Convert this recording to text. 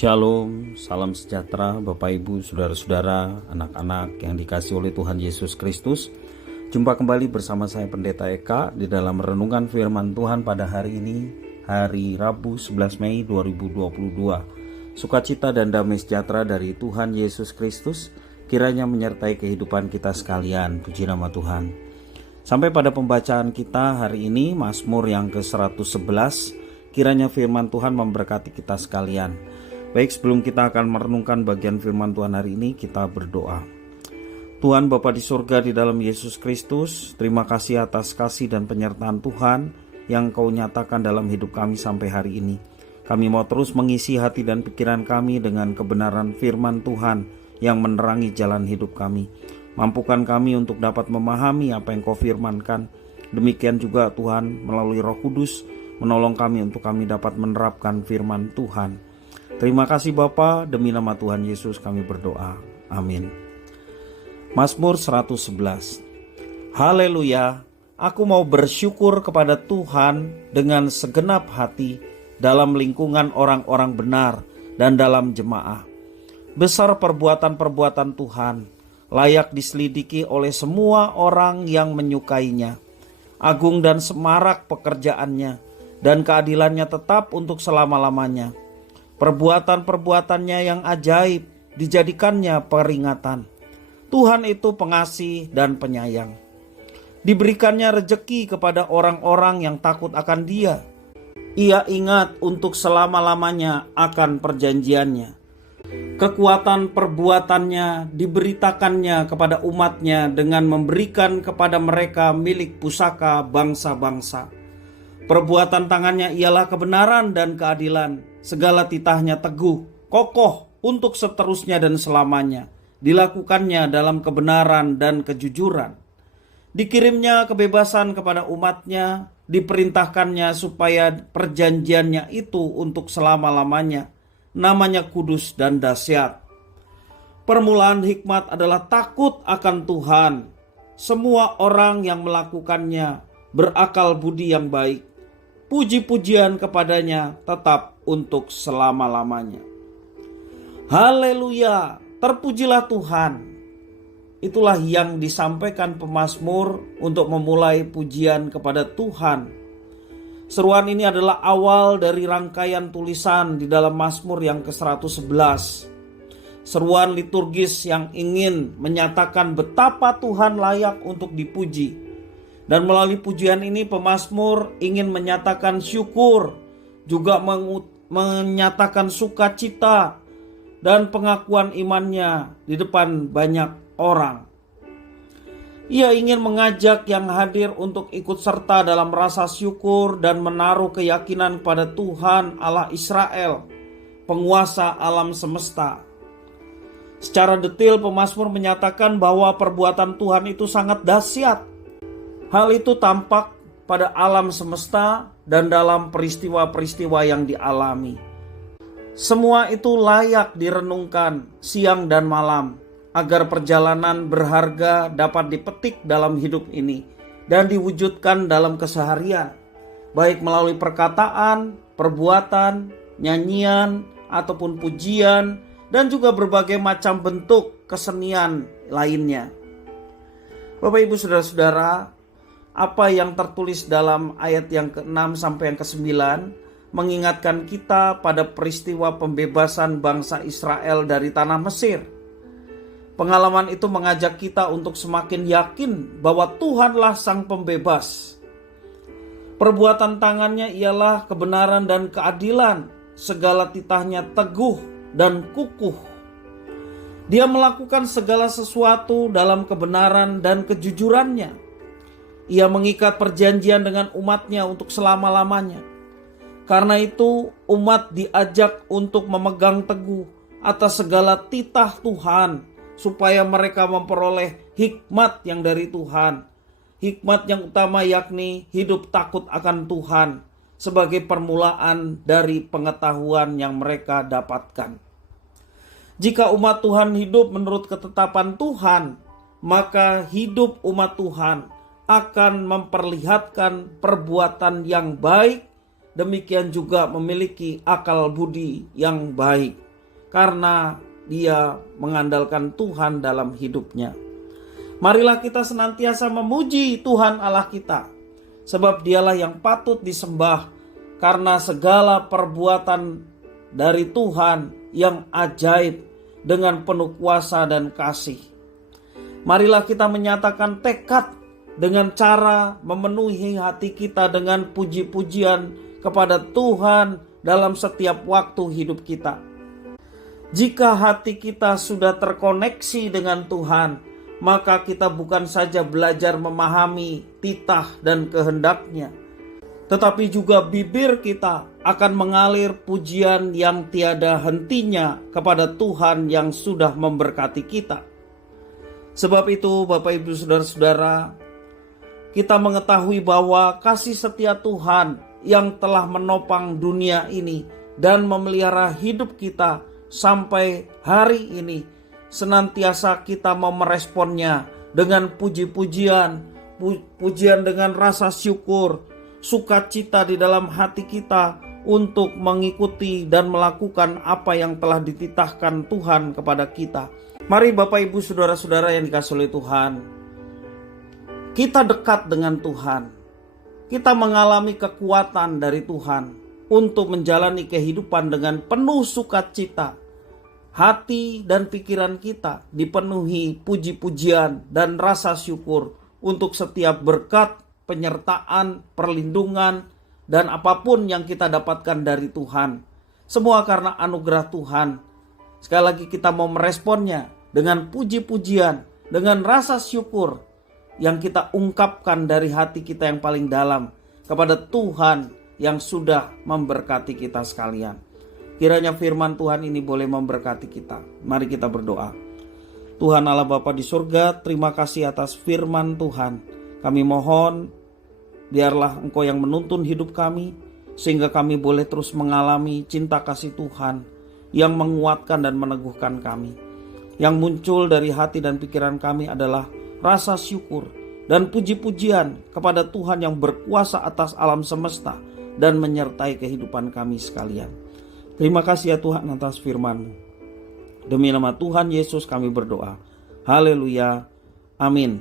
Shalom, salam sejahtera Bapak Ibu, Saudara-saudara, anak-anak yang dikasihi oleh Tuhan Yesus Kristus. Jumpa kembali bersama saya Pendeta Eka di dalam renungan firman Tuhan pada hari ini, hari Rabu 11 Mei 2022. Sukacita dan damai sejahtera dari Tuhan Yesus Kristus kiranya menyertai kehidupan kita sekalian. Puji nama Tuhan. Sampai pada pembacaan kita hari ini, Mazmur yang ke-111, kiranya firman Tuhan memberkati kita sekalian. Baik, sebelum kita akan merenungkan bagian firman Tuhan hari ini, kita berdoa. Tuhan Bapa di surga, di dalam Yesus Kristus, terima kasih atas kasih dan penyertaan Tuhan yang Kau nyatakan dalam hidup kami sampai hari ini. Kami mau terus mengisi hati dan pikiran kami dengan kebenaran firman Tuhan yang menerangi jalan hidup kami. Mampukan kami untuk dapat memahami apa yang Kau firmankan. Demikian juga Tuhan, melalui Roh Kudus, menolong kami untuk kami dapat menerapkan firman Tuhan. Terima kasih Bapa, demi nama Tuhan Yesus kami berdoa. Amin. Mazmur 111. Haleluya, aku mau bersyukur kepada Tuhan dengan segenap hati dalam lingkungan orang-orang benar dan dalam jemaah. Besar perbuatan-perbuatan Tuhan, layak diselidiki oleh semua orang yang menyukainya. Agung dan semarak pekerjaannya, dan keadilannya tetap untuk selama-lamanya. Perbuatan-perbuatannya yang ajaib dijadikannya peringatan. Tuhan itu pengasih dan penyayang. Diberikannya rejeki kepada orang-orang yang takut akan Dia. Ia ingat untuk selama-lamanya akan perjanjiannya. Kekuatan perbuatannya diberitakannya kepada umatnya dengan memberikan kepada mereka milik pusaka bangsa-bangsa. Perbuatan tangannya ialah kebenaran dan keadilan. Segala titahnya teguh, kokoh untuk seterusnya dan selamanya. Dilakukannya dalam kebenaran dan kejujuran. Dikirimnya kebebasan kepada umatnya, diperintahkannya supaya perjanjiannya itu untuk selama-lamanya. Namanya kudus dan dahsyat. Permulaan hikmat adalah takut akan Tuhan. Semua orang yang melakukannya berakal budi yang baik. Puji-pujian kepadanya tetap untuk selama-lamanya. Haleluya, terpujilah Tuhan. Itulah yang disampaikan pemazmur untuk memulai pujian kepada Tuhan. Seruan ini adalah awal dari rangkaian tulisan di dalam Mazmur yang ke-111. Seruan liturgis yang ingin menyatakan betapa Tuhan layak untuk dipuji. Dan melalui pujian ini pemazmur ingin menyatakan syukur, juga menyatakan sukacita dan pengakuan imannya di depan banyak orang. Ia ingin mengajak yang hadir untuk ikut serta dalam rasa syukur dan menaruh keyakinan pada Tuhan Allah Israel, penguasa alam semesta. Secara detail pemazmur menyatakan bahwa perbuatan Tuhan itu sangat dahsyat. Hal itu tampak pada alam semesta dan dalam peristiwa-peristiwa yang dialami. Semua itu layak direnungkan siang dan malam agar perjalanan berharga dapat dipetik dalam hidup ini dan diwujudkan dalam keseharian, baik melalui perkataan, perbuatan, nyanyian, ataupun pujian, dan juga berbagai macam bentuk kesenian lainnya. Bapak Ibu Saudara-saudara, apa yang tertulis dalam ayat yang ke-6 sampai yang ke-9 mengingatkan kita pada peristiwa pembebasan bangsa Israel dari tanah Mesir. Pengalaman itu mengajak kita untuk semakin yakin bahwa Tuhanlah sang pembebas. Perbuatan tangannya ialah kebenaran dan keadilan. Segala titahnya teguh dan kukuh. Dia melakukan segala sesuatu dalam kebenaran dan kejujurannya. Ia mengikat perjanjian dengan umatnya untuk selama-lamanya. Karena itu umat diajak untuk memegang teguh atas segala titah Tuhan, supaya mereka memperoleh hikmat yang dari Tuhan. Hikmat yang utama yakni hidup takut akan Tuhan sebagai permulaan dari pengetahuan yang mereka dapatkan. Jika umat Tuhan hidup menurut ketetapan Tuhan, maka hidup umat Tuhan akan memperlihatkan perbuatan yang baik, demikian juga memiliki akal budi yang baik. karena dia mengandalkan Tuhan dalam hidupnya. Marilah kita senantiasa memuji Tuhan Allah kita, sebab dialah yang patut disembah karena segala perbuatan dari Tuhan yang ajaib dengan penuh kuasa dan kasih. Marilah kita menyatakan tekad dengan cara memenuhi hati kita dengan puji-pujian kepada Tuhan dalam setiap waktu hidup kita. Jika hati kita sudah terkoneksi dengan Tuhan, maka kita bukan saja belajar memahami titah dan kehendaknya, tetapi juga bibir kita akan mengalir pujian yang tiada hentinya kepada Tuhan yang sudah memberkati kita. Sebab itu Bapak Ibu Saudara-saudara, kita mengetahui bahwa kasih setia Tuhan yang telah menopang dunia ini dan memelihara hidup kita sampai hari ini, senantiasa kita mau meresponnya dengan puji-pujian, pujian dengan rasa syukur, sukacita di dalam hati kita untuk mengikuti dan melakukan apa yang telah dititahkan Tuhan kepada kita. Mari Bapak Ibu Saudara-saudara yang dikasihi oleh Tuhan, kita dekat dengan Tuhan, kita mengalami kekuatan dari Tuhan untuk menjalani kehidupan dengan penuh sukacita. Hati dan pikiran kita dipenuhi puji-pujian dan rasa syukur untuk setiap berkat, penyertaan, perlindungan, dan apapun yang kita dapatkan dari Tuhan. Semua karena anugerah Tuhan. Sekali lagi kita mau meresponnya dengan puji-pujian, dengan rasa syukur yang kita ungkapkan dari hati kita yang paling dalam kepada Tuhan yang sudah memberkati kita sekalian. Kiranya firman Tuhan ini boleh memberkati kita. Mari kita berdoa. Tuhan Allah Bapa di surga, terima kasih atas firman Tuhan. Kami mohon, biarlah Engkau yang menuntun hidup kami, sehingga kami boleh terus mengalami cinta kasih Tuhan yang menguatkan dan meneguhkan kami. Yang muncul dari hati dan pikiran kami adalah rasa syukur dan puji-pujian kepada Tuhan yang berkuasa atas alam semesta dan menyertai kehidupan kami sekalian. Terima kasih ya Tuhan atas firman-Mu. Demi nama Tuhan Yesus kami berdoa. Haleluya. Amin.